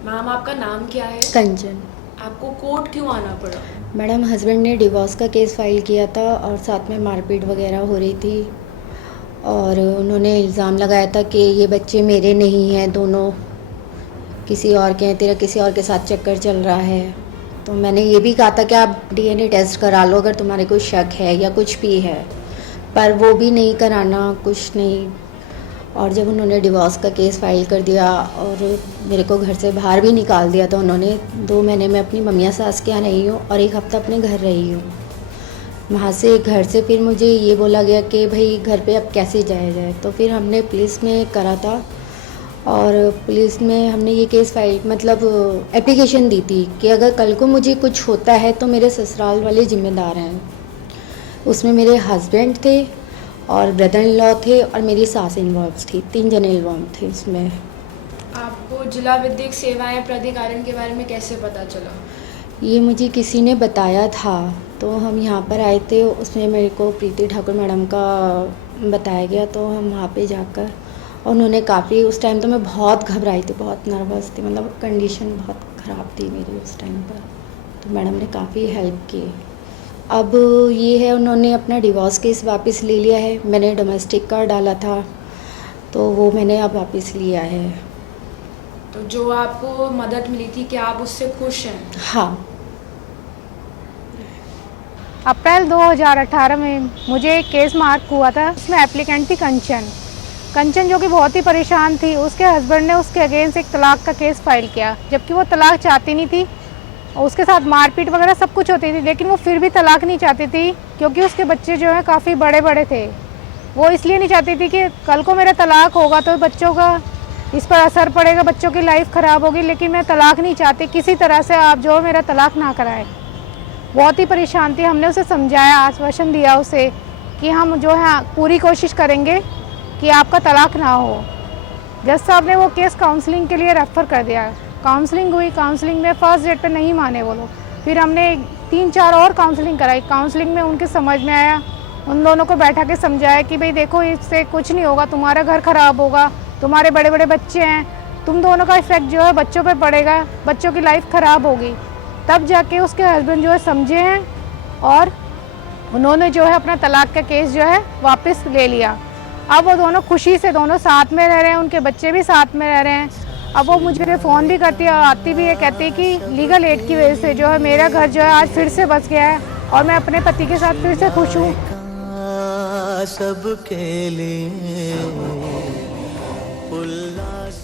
Ma'am आपका नाम क्या है? कंचन। आपको कोर्ट क्यों आना पड़ा? मैडम, हस्बैंड ने डिवोर्स का केस फाइल किया था और साथ में मारपीट वगैरह हो रही थी। और उन्होंने इल्ज़ाम लगाया था कि ये बच्चे मेरे नहीं हैं, दोनों किसी और के हैं, तेरा किसी और के साथ चक्कर चल रहा है। तो मैंने ये भी कहा था कि आप डीएनए टेस्ट करा लो अगर तुम्हारे कोई शक है या कुछ भी है, पर वो भी नहीं कराना, कुछ नहीं। और जब उन्होंने डिवोर्स का केस फाइल कर दिया और मेरे को घर से बाहर भी निकाल दिया, तो उन्होंने 2 महीने में अपनी मम्मियाँ सास के यहाँ रही हूँ और 1 हफ़्ता अपने घर रही हूँ। वहाँ से घर से फिर मुझे ये बोला गया कि भाई घर पे अब कैसे जाया जाए, तो फिर हमने पुलिस में करा था। और पुलिस में हमने ये केस फाइल मतलब एप्लीकेशन दी थी कि अगर कल को मुझे कुछ होता है तो मेरे ससुराल वाले ज़िम्मेदार हैं। उसमें मेरे हस्बैंड थे और ब्रदर इन लॉ थे और मेरी सास इन्वॉल्व थी, 3 जने इन्वॉल्व थे इसमें। आपको जिला विधिक सेवाएं प्राधिकरण के बारे में कैसे पता चला? ये मुझे किसी ने बताया था, तो हम यहाँ पर आए थे, उसमें मेरे को प्रीति ठाकुर मैडम का बताया गया, तो हम वहाँ पे जाकर और उन्होंने काफ़ी, उस टाइम तो मैं बहुत घबराई थी, बहुत नर्वस थी, मतलब कंडीशन बहुत ख़राब थी मेरी उस टाइम पर। तो मैडम ने काफ़ी हेल्प की। अब ये है, उन्होंने अपना डिवोर्स केस वापस ले लिया है। मैंने डोमेस्टिक का डाला था, तो वो मैंने अब वापस लिया है। तो जो आपको मदद मिली थी, क्या आप उससे खुश हैं? हाँ। अप्रैल 2018 में मुझे एक केस मार्क हुआ था। उसमें एप्लीकेंट थी कंचन। कंचन जो कि बहुत ही परेशान थी। उसके हस्बैंड ने उसके अगेंस्ट एक तलाक का केस फाइल किया, जबकि वो तलाक चाहती नहीं थी। और उसके साथ मारपीट वगैरह सब कुछ होती थी, लेकिन वो फिर भी तलाक नहीं चाहती थी, क्योंकि उसके बच्चे जो हैं काफ़ी बड़े बड़े थे। वो इसलिए नहीं चाहती थी कि कल को मेरा तलाक होगा तो बच्चों का इस पर असर पड़ेगा, बच्चों की लाइफ ख़राब होगी, लेकिन मैं तलाक नहीं चाहती, किसी तरह से आप जो मेरा तलाक ना कराएं। बहुत ही परेशान थी। हमने उसे समझाया, आश्वासन दिया उसे कि हम जो है पूरी कोशिश करेंगे कि आपका तलाक ना हो। जज साहब ने वो केस काउंसलिंग के लिए रेफ़र कर दिया। काउंसलिंग हुई, काउंसलिंग में फ़र्स्ट डेट पे नहीं माने वो लोग। फिर हमने 3-4 और काउंसलिंग कराई। काउंसलिंग में उनके समझ में आया, उन दोनों को बैठा के समझाया कि भाई देखो, इससे कुछ नहीं होगा, तुम्हारा घर ख़राब होगा, तुम्हारे बड़े बड़े बच्चे हैं, तुम दोनों का इफ़ेक्ट जो है बच्चों पर पड़ेगा, बच्चों की लाइफ ख़राब होगी। तब जाके उसके हस्बैंड जो है समझे हैं और उन्होंने जो है अपना तलाक का केस जो है वापस ले लिया। अब वो दोनों खुशी से दोनों साथ में रह रहे हैं, उनके बच्चे भी साथ में रह रहे हैं। अब वो मुझे फ़ोन भी करती है और आती भी है, कहती है कि लीगल एड की वजह से जो है मेरा घर जो है आज फिर से बच गया है और मैं अपने पति के साथ फिर से खुश हूँ। सबके लिए उल्लास